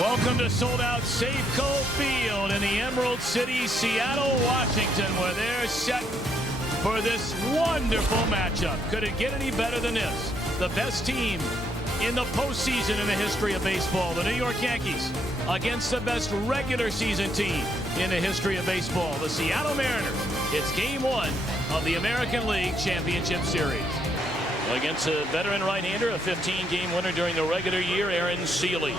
Welcome to sold-out Safeco Field in the Emerald City, Seattle, Washington, where they're set for this wonderful matchup. Could it get any better than this? The best team in the postseason in the history of baseball, the New York Yankees, against the best regular season team in the history of baseball, the Seattle Mariners. It's game one of the American League Championship Series. Against a veteran right-hander, a 15-game winner during the regular year, Aaron Sele.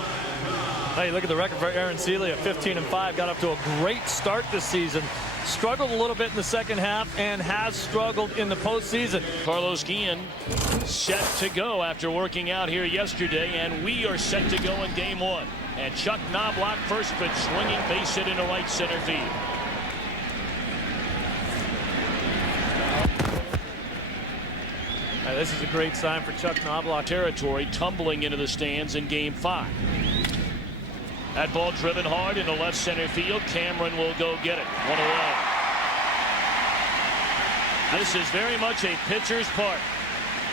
Hey, look at the record for Aaron Sele at 15-5. Got up to a great start this season. Struggled a little bit in the second half and has struggled in the postseason. Carlos Guillen set to go after working out here yesterday, and we are set to go in game one. And Chuck Knobloch, first pitch, swinging base hit into right center field. This is a great sign for Chuck Knobloch. Territory tumbling into the stands in game 5. That ball driven hard into left center field. Cameron will go get it. 1 away. This is very much a pitcher's park.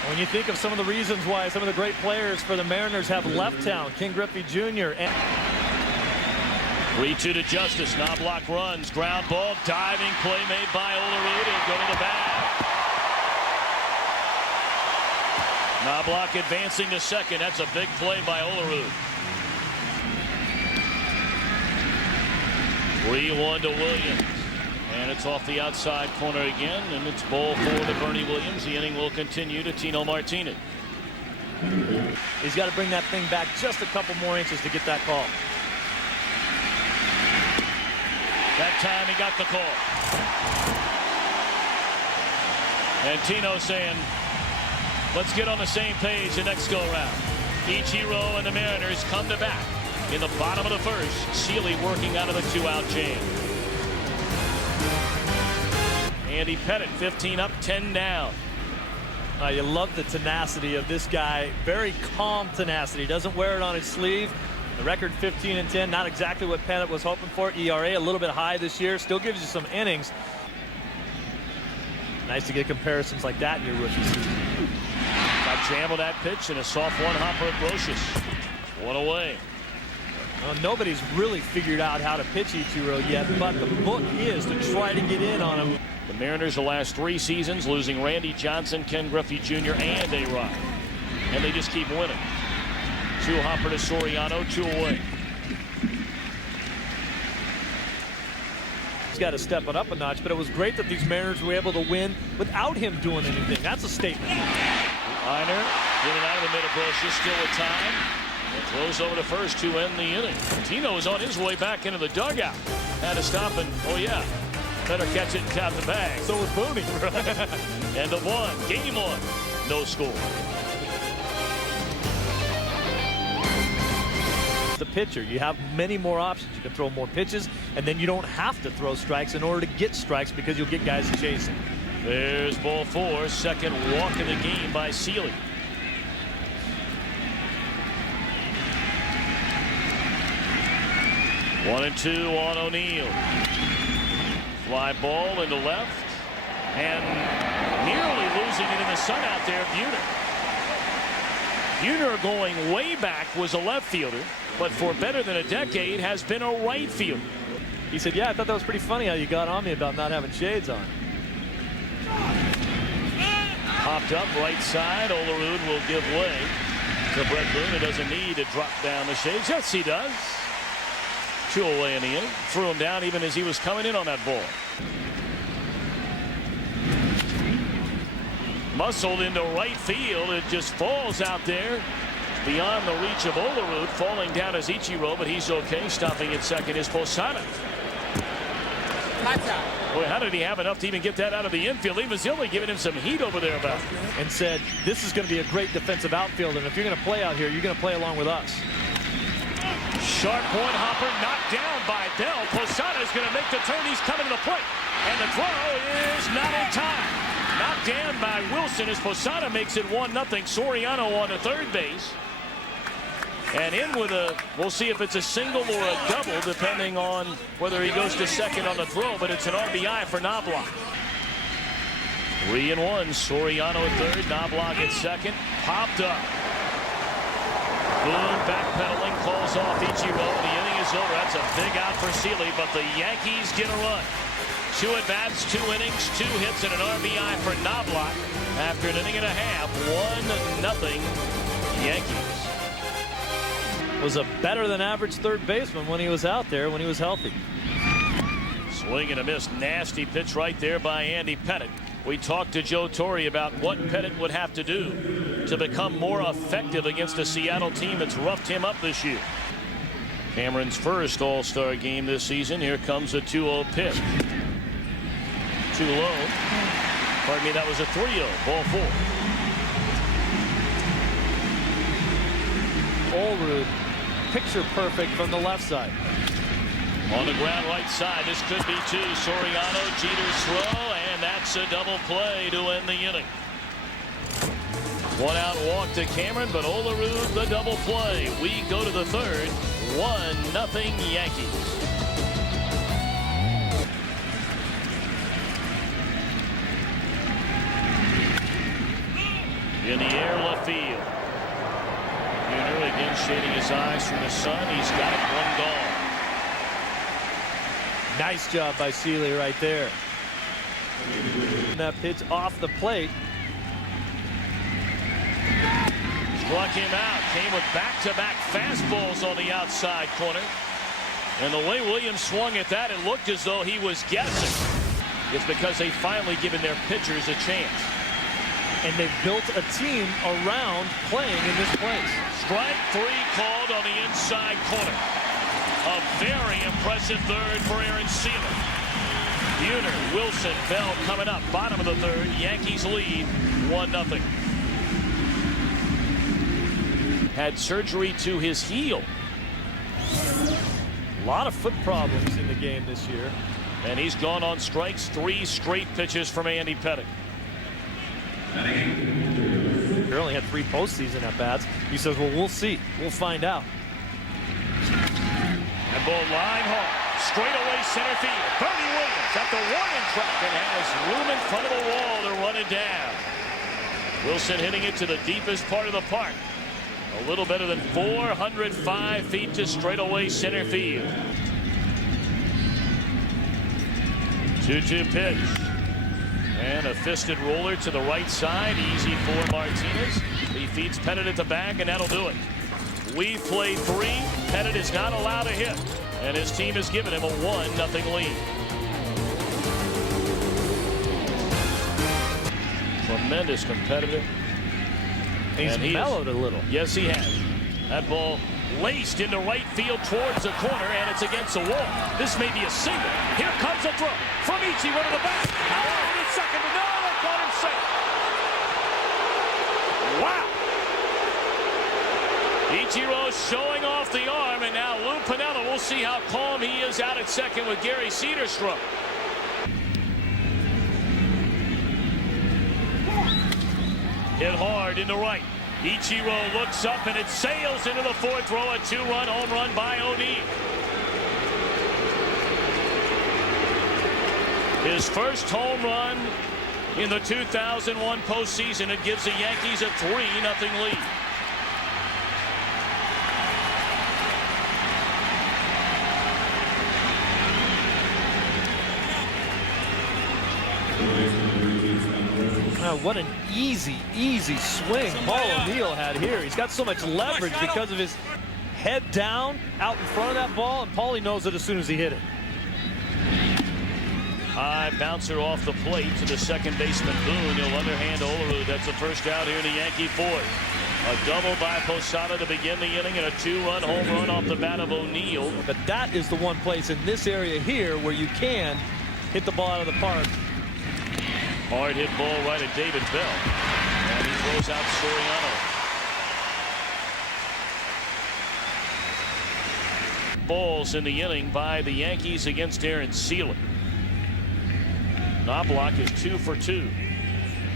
When you think of some of the reasons why some of the great players for the Mariners have left town, King Griffey Jr. and 3-2 to Justice. Knobloch runs. Ground ball. Diving play made by Olerud. It'll go to the bag. Knobloch advancing to second. That's a big play by Olerud. 3-1 to Williams. And it's off the outside corner again. And it's ball 4 to Bernie Williams. The inning will continue to Tino Martinez. He's got to bring that thing back just a couple more inches to get that call. That time he got the call. And Tino saying, let's get on the same page the next go-round. Ichiro and the Mariners come to bat in the bottom of the first. Sele working out of the 2-out jam. Andy Pettitte, 15 up, 10 down. You love the tenacity of this guy. Very calm tenacity. Doesn't wear it on his sleeve. The record 15-10, not exactly what Pettitte was hoping for. ERA a little bit high this year. Still gives you some innings. Nice to get comparisons like that in your rookie season. Got jammed with that pitch and a soft one-hopper at Brocious. 1 away. Well, nobody's really figured out how to pitch Ichiro yet, but the book is to try to get in on him. The Mariners the last 3 seasons losing Randy Johnson, Ken Griffey Jr. and A-Rod. And they just keep winning. 2-hopper to Soriano, 2 away. He's got to step it up a notch, but it was great that these Mariners were able to win without him doing anything. That's a statement. Einer getting out of the middle. Brocious still with time. And throws over to first to end the inning. Tino is on his way back into the dugout. Had to stop and, oh yeah, better catch it and tap the bag. So was Booney. And the 1, game 1, no score. The pitcher, you have many more options. You can throw more pitches, and then you don't have to throw strikes in order to get strikes because you'll get guys chasing. There's ball 4, second walk of the game by Sele. One and 2 on O'Neill. Fly ball into left. And nearly losing it in the sun out there, Buhner. Buhner going way back was a left fielder, but for better than a decade has been a right fielder. He said, yeah, I thought that was pretty funny how you got on me about not having shades on. Popped up right side. Olerud will give way to Brett Boone, who doesn't need to drop down the shades. Yes, he does. 2 away in the inning. Threw him down even as he was coming in on that ball. Muscled into right field. It just falls out there beyond the reach of Olerud. Falling down is Ichiro, but he's okay. Stopping at second is Posada. Boy, how did he have enough to even get that out of the infield? He was only giving him some heat over there about it. And said, this is going to be a great defensive outfield, and if you're going to play out here, you're going to play along with us. Sharp point hopper knocked down by Bell. Posada is going to make the turn. He's coming to the plate. And the throw is not in time. Knocked down by Wilson as Posada makes it 1-0. Soriano on to third base. And in with a, we'll see if it's a single or a double, depending on whether he goes to second on the throw, but it's an RBI for Knobloch. 3-1, Soriano at third, Knobloch at second, popped up. Boone backpedaling, calls off Ichiro. The inning is over. That's a big out for Sele, but the Yankees get a run. 2 at-bats, 2 innings, 2 hits, and an RBI for Knobloch. After an inning and a half, 1-0 Yankees. Was a better than average third baseman when he was out there, when he was healthy. Swing and a miss. Nasty pitch right there by Andy Pettitte. We talked to Joe Torre about what Pettitte would have to do to become more effective against a Seattle team that's roughed him up this year. Cameron's first All-Star game this season. Here comes a 2-0 pitch. Too low. Pardon me, that was a 3-0. Ball 4. Olerud, picture perfect from the left side. On the ground right side, this could be 2. Soriano, Jeter's throw, and that's a double play to end the inning. 1 out walk to Cameron, but Olerud the double play. We go to the third. 1-0 Yankees. In the air, left field. Buehner again shading his eyes from the sun. He's got it, 1 gone. Nice job by Sele right there. That pitch off the plate. Struck him out. Came with back-to-back fastballs on the outside corner. And the way Williams swung at that, it looked as though he was guessing. It's because they've finally given their pitchers a chance. And they've built a team around playing in this place. Strike 3 called on the inside corner. A very impressive third for Aaron Sele. Buehner, Wilson, Bell coming up. Bottom of the third. Yankees lead 1-0. Had surgery to his heel. A lot of foot problems in the game this year. And he's gone on strikes. 3 straight pitches from Andy Pettitte. He only had 3 postseason at-bats. He says, well, we'll see. We'll find out. And ball line hard. Straight away center field. Bernie Williams at the warning track and has room in front of the wall to run it down. Wilson hitting it to the deepest part of the park. A little better than 405 feet to straightaway center field. 2-2 pitch. And a fisted roller to the right side. Easy for Martinez. He feeds Pettitte at the back, and that'll do it. We've played 3. Pettitte is not allowed to hit. And his team has given him a 1-0 lead. Tremendous competitor. He's mellowed a little. Yes, he has. That ball laced into right field towards the corner, and it's against the wall. This may be a single. Here comes a throw from Ichiro to the back. Out in second. No, they caught him safe. Wow. Ichiro showing off the arm, and now Lou Piniella. We'll see how calm he is out at second with Gary Cederstrom. Hit hard into right. Ichiro looks up, and it sails into the 4th row. A 2-run home run by O'Neill. His first home run in the 2001 postseason. It gives the Yankees a 3-0 lead. What an easy swing Paul O'Neill had here. He's got so much leverage because of his head down out in front of that ball, and Paulie knows it as soon as he hit it. High bouncer off the plate to the second baseman Boone. He'll underhand Olerud. That's the first out here in the Yankee 4th. A double by Posada to begin the inning, and a 2-run home run off the bat of O'Neill. But that is the one place in this area here where you can hit the ball out of the park. Hard hit ball right at David Bell. And he throws out Soriano. Balls in the inning by the Yankees against Aaron Sele. Knobloch is 2 for 2.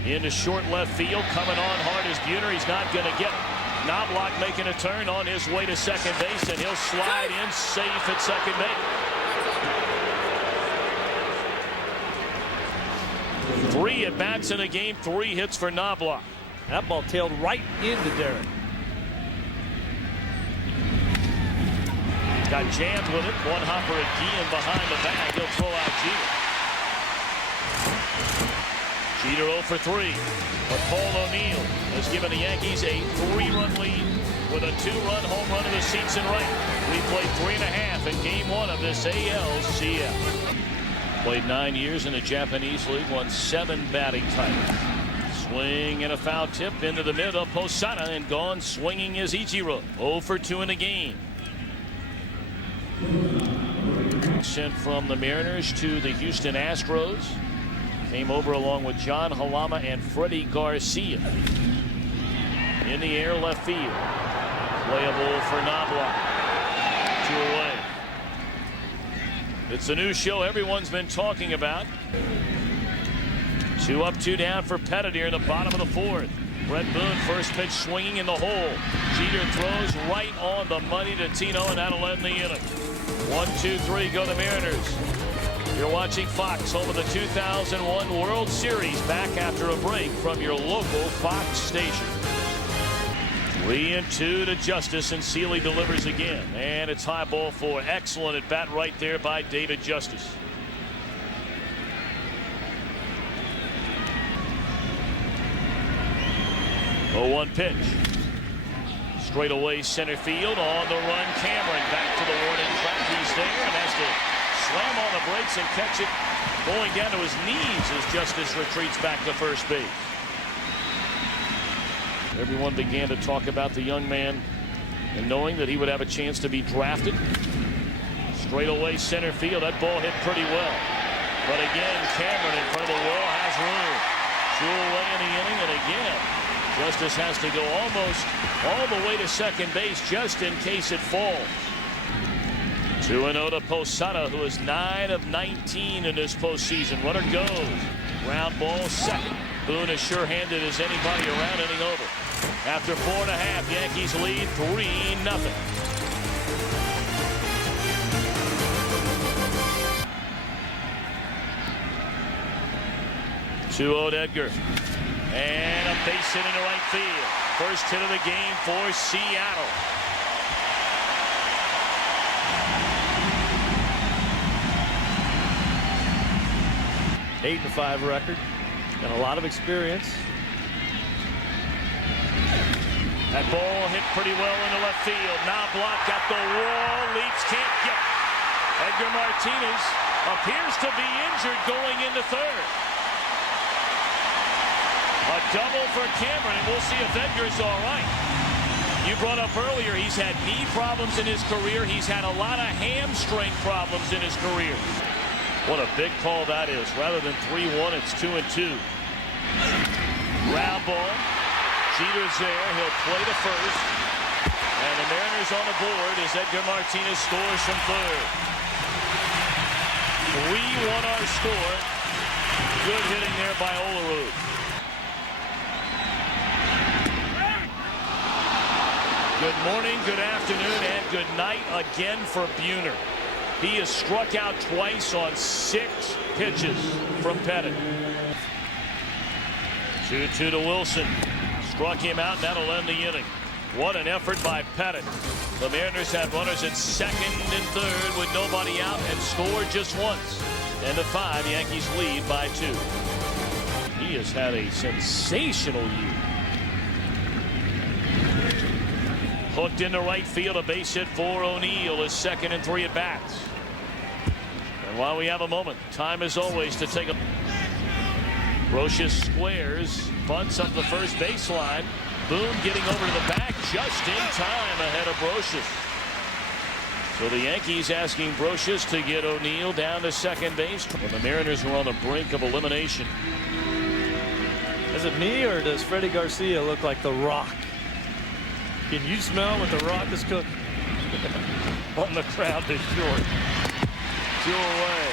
Into short left field. Coming on hard is Buehner. He's not going to get it. Knobloch making a turn on his way to second base, and he'll slide in safe at second base. 3 at-bats in a game, 3 hits for Knobloch. That ball tailed right into Derek. Got jammed with it. One hopper again behind the bag. He'll throw out Jeter. Jeter 0 for 3. But Paul O'Neill has given the Yankees a 3-run lead with a 2-run home run to the seats and right. We played 3.5 in game 1 of this ALCS. Played 9 years in the Japanese League, won 7 batting titles. Swing and a foul tip into the middle of Posada, and gone swinging is Ichiro. 0 for 2 in the game. Sent from the Mariners to the Houston Astros. Came over along with John Halama and Freddie Garcia. In the air, left field. Playable for Knobloch. 2 away. It's a new show everyone's been talking about. 2 up, 2 down for Pettitte here in the bottom of the 4th. Brett Boone, first pitch swinging in the hole. Jeter throws right on the money to Tino, and that'll end the inning. 1, 2, 3 go the Mariners. You're watching Fox, home of the 2001 World Series, back after a break from your local Fox station. 3-2 to Justice, and Sele delivers again. And it's high ball 4. Excellent at bat right there by David Justice. 0-1 pitch. Straight away center field. On the run, Cameron back to the warning track. He's there and has to slam on the brakes and catch it going down to his knees as Justice retreats back to first base. Everyone began to talk about the young man and knowing that he would have a chance to be drafted. Straight away center field. That ball hit pretty well. But again, Cameron in front of the wall has room. 2 away in the inning, and again, Justice has to go almost all the way to second base just in case it falls. 2-0 to Posada, who is 9 of 19 in this postseason. Runner goes. Ground ball second. Boone as sure-handed as anybody around, inning over. After 4.5, Yankees lead 3-0. Two-0 to Edgar. And a base hit into right field. First hit of the game for Seattle. Eight and 5 record, and a lot of experience. That ball hit pretty well into left field. Knobloch got the wall, leaps, can't get it. Edgar Martinez appears to be injured going into third. A double for Cameron, and we'll see if Edgar's all right. You brought up earlier, he's had knee problems in his career. He's had a lot of hamstring problems in his career. What a big call that is. Rather than 3-1, it's 2-2. Ground ball. Jeter's there. He'll play to first. And the Mariners on the board as Edgar Martinez scores from third. 3-1 our score. Good hitting there by Olerud. Good morning, good afternoon, and good night again for Buhner. He has struck out twice on 6 pitches from Pettitte. 2-2 to Wilson. Struck him out, and that'll end the inning. What an effort by Pettitte. The Mariners have runners at second and third with nobody out and scored just once. And at 5, Yankees lead by 2. He has had a sensational year. Hooked into right field, a base hit for O'Neill, his second and 3 at bats. And while we have a moment, time as always to take a. Brocious squares, bunts up the first baseline. Boone getting over to the back just in time ahead of Brocious. So the Yankees asking Brocious to get O'Neill down to second base. When the Mariners are on the brink of elimination. Is it me, or does Freddie Garcia look like The Rock? Can you smell what The Rock is cooking? On the crowd is short. 2 away.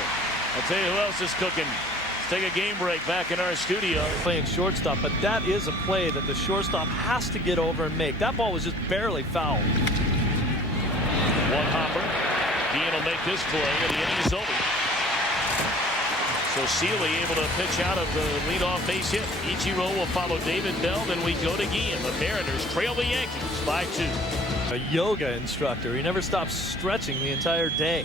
I'll tell you who else is cooking. Let's take a game break back in our studio. Playing shortstop, but that is a play that the shortstop has to get over and make. That ball was just barely foul. One hopper. Dean will make this play, and the inning is over. So Sele able to pitch out of the leadoff base hit. Ichiro will follow David Bell. Then we go to Guillen. The Mariners trail the Yankees by 2. A yoga instructor. He never stops stretching the entire day.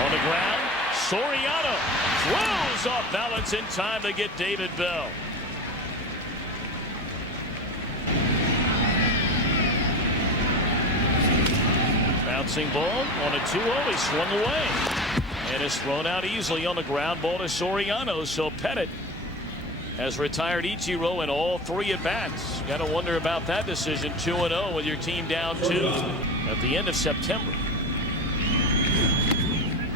On the ground, Soriano throws off balance in time to get David Bell. Bouncing ball on a 2-0. He swung away and is thrown out easily on the ground ball to Soriano. So Pettitte has retired Ichiro in all 3 at-bats. Got to wonder about that decision. 2-0 with your team down 2 at the end of September.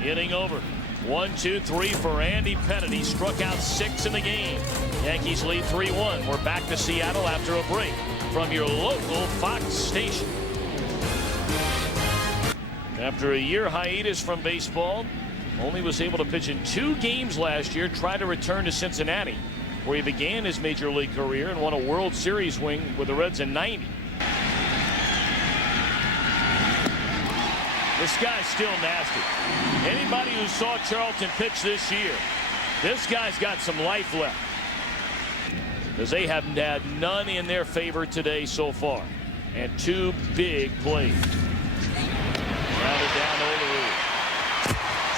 Inning over. 1-2-3 for Andy Pettitte. He struck out 6 in the game. Yankees lead 3-1. We're back to Seattle after a break from your local Fox station. After a year hiatus from baseball, only was able to pitch in 2 games last year. Tried to return to Cincinnati, where he began his major league career and won a World Series wing with the Reds in '90. This guy's still nasty. Anybody who saw Charlton pitch this year, this guy's got some life left, because they haven't had none in their favor today so far. And 2 big plays. Rounded down Olerud.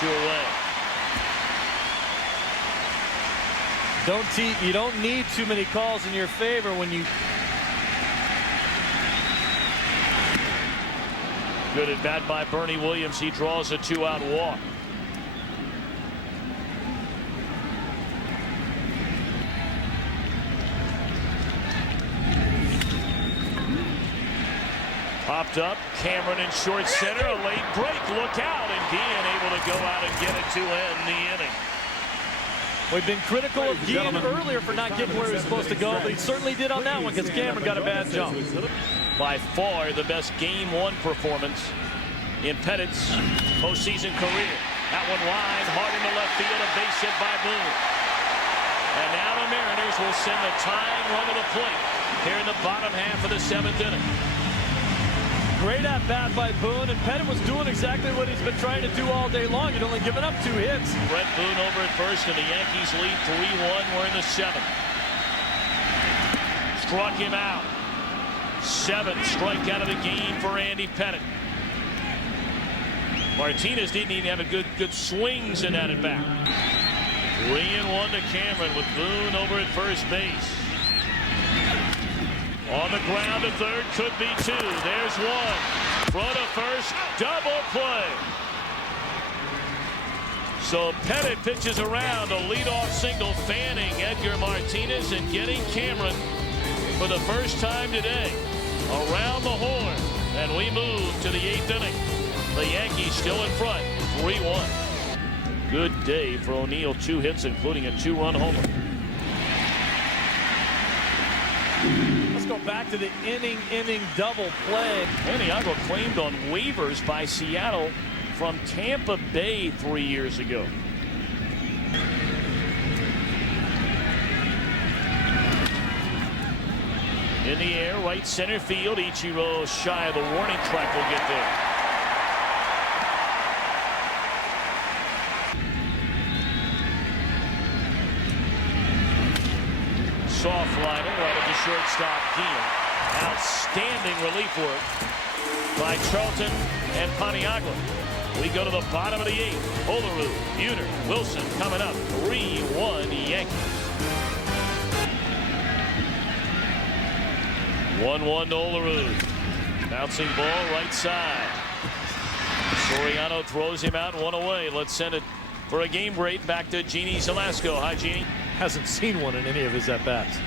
2 away. You don't need too many calls in your favor when you. Good at bat by Bernie Williams. He draws a 2-out walk. Popped up, Cameron in short center, a late break, look out, and Guillen able to go out and get it to end the inning. We've been critical of Guillen earlier for not getting where he was supposed to go, but he certainly did on that one because Cameron got a bad jump. By far the best Game 1 performance in Pettitte's postseason career. That one line, hard into left field, a base hit by Boone. And now the Mariners will send the tying run to the plate here in the bottom half of the 7th inning. Great at bat by Boone, and Pettitte was doing exactly what he's been trying to do all day long. He'd only given up 2 hits. Brett Boone over at first, and the Yankees lead 3-1. We're in the 7th. Struck him out. 7th strikeout of the game for Andy Pettitte. Martinez didn't even have a good swings in that at bat. 3-1 to Cameron with Boone over at first base. On the ground to third, could be 2. There's 1. Throw to first, double play. So Pettitte pitches around a leadoff single, fanning Edgar Martinez and getting Cameron for the first time today around the horn. And we move to the 8th inning. The Yankees still in front, 3-1. Good day for O'Neill. 2 hits, including a 2-run homer. Let's go back to the inning double play. Paniagua claimed on waivers by Seattle from Tampa Bay 3 years ago. In the air, right center field. Ichiro shy of the warning track will get there. Soft liner right at the shortstop, Guillen. Outstanding relief work by Charlton and Paniagua. We go to the bottom of the 8th. Olerud, Buhner, Wilson coming up. 3-1 Yankees. 1-1 to Olerud. Bouncing ball right side. Soriano throws him out, 1 away. Let's send it for a game break back to Jeannie Salasco. Hi, Jeannie. Hasn't seen one in any of his at-bats. In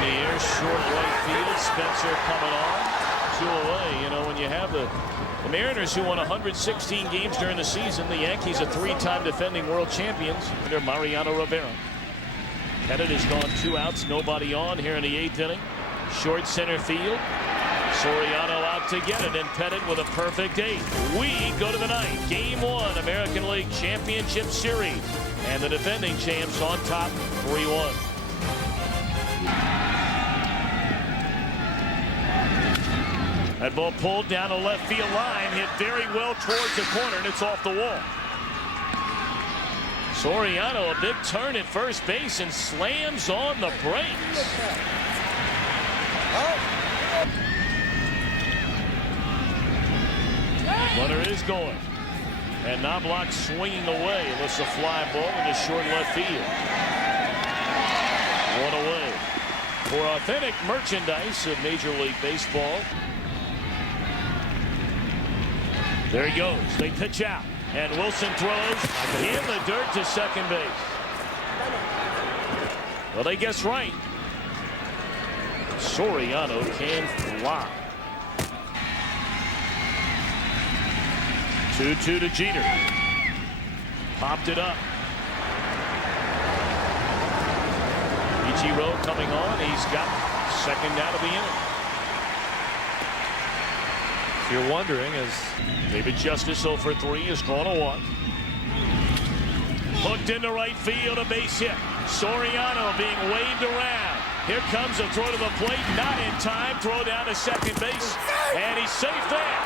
the air, short right field. Spencer coming on. 2 away. You know, when you have the Mariners who won 116 games during the season, the Yankees are 3-time defending world champions under Mariano Rivera. Pettitte has gone 2 outs, nobody on here in the 8th inning. Short center field. Soriano out to get it, and Pettitte with a perfect 8. We go to the 9th. Game 1, American League Championship Series. And the defending champs on top, 3-1. That ball pulled down the left field line, hit very well towards the corner, and it's off the wall. Soriano, a big turn at first base and slams on the brakes. Runner is going. And Knobloch swinging away. It's a fly ball into short left field. One away. For authentic merchandise of Major League Baseball. There he goes. They pitch out. And Wilson throws in the dirt to second base. Well, they guess right. Soriano can fly. 2-2 to Jeter. Popped it up. Ichiro coming on. He's got second out of the inning. If you're wondering, as David Justice 0 for 3 has drawn a walk. Hooked into right field, a base hit. Soriano being waved around. Here comes a throw to the plate, not in time. Throw down to second base, and he's safe there.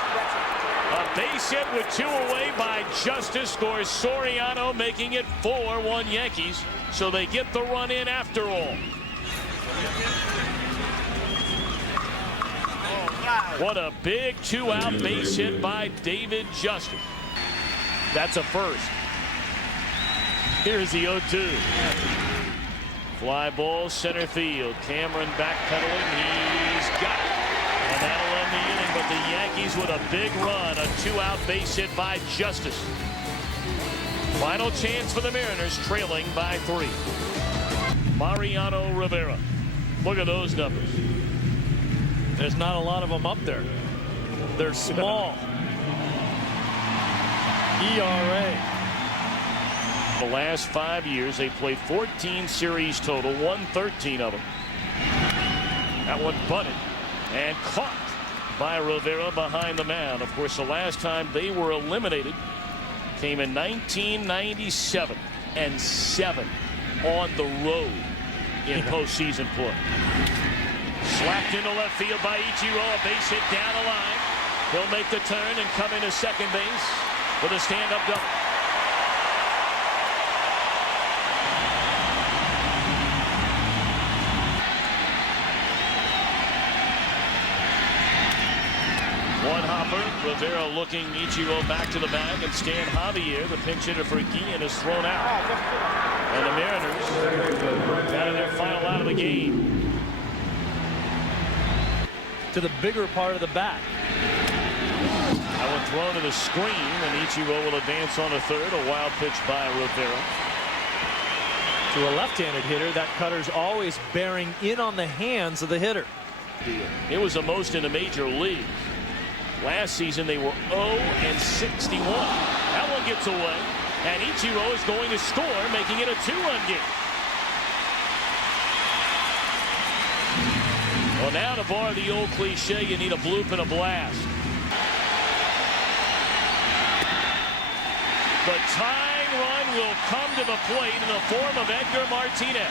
A base hit with 2 away by Justice scores Soriano, making it 4-1 Yankees. So they get the run in after all. What a big 2-out base hit by David Justice. That's a first. Here's the 0-2. Fly ball center field. Cameron backpedaling. He's got it. And that'll end the inning. But the Yankees with a big run. A 2-out base hit by Justice. Final chance for the Mariners, trailing by 3. Mariano Rivera. Look at those numbers. there's not a lot of them up there. They're small. ERA. The last 5 years, they played 14 series total, won 13 of them. That one bunted and caught by Rivera behind the mound. Of course, the last time they were eliminated came in 1997 and 7 on the road in postseason play. Slapped into left field by Ichiro, a base hit down the line. He'll make the turn and come into second base with a stand-up double. One hopper. Rivera looking Ichiro back to the bag, and Stan Javier, the pinch hitter for Guillen, is thrown out. And the Mariners out of their final out of the game. To the bigger part of the bat. That one thrown to the screen, and Ichiro will advance on the third. A wild pitch by Rivera. To a left-handed hitter, that cutter's always bearing in on the hands of the hitter. It was the most in the major leagues. Last season they were 0-61. That one gets away, and Ichiro is going to score, making it a 2-run game. Well, now to borrow the old cliche, you need a bloop and a blast. The tying run will come to the plate in the form of Edgar Martinez.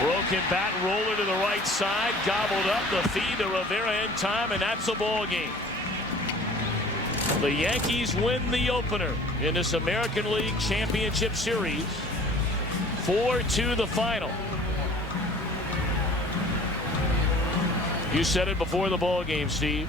Broken bat roller to the right side, gobbled up, the feed to Rivera in time, and that's a ball game. The Yankees win the opener in this American League Championship Series. 4-2 the final. You said it before the ball game, Steve.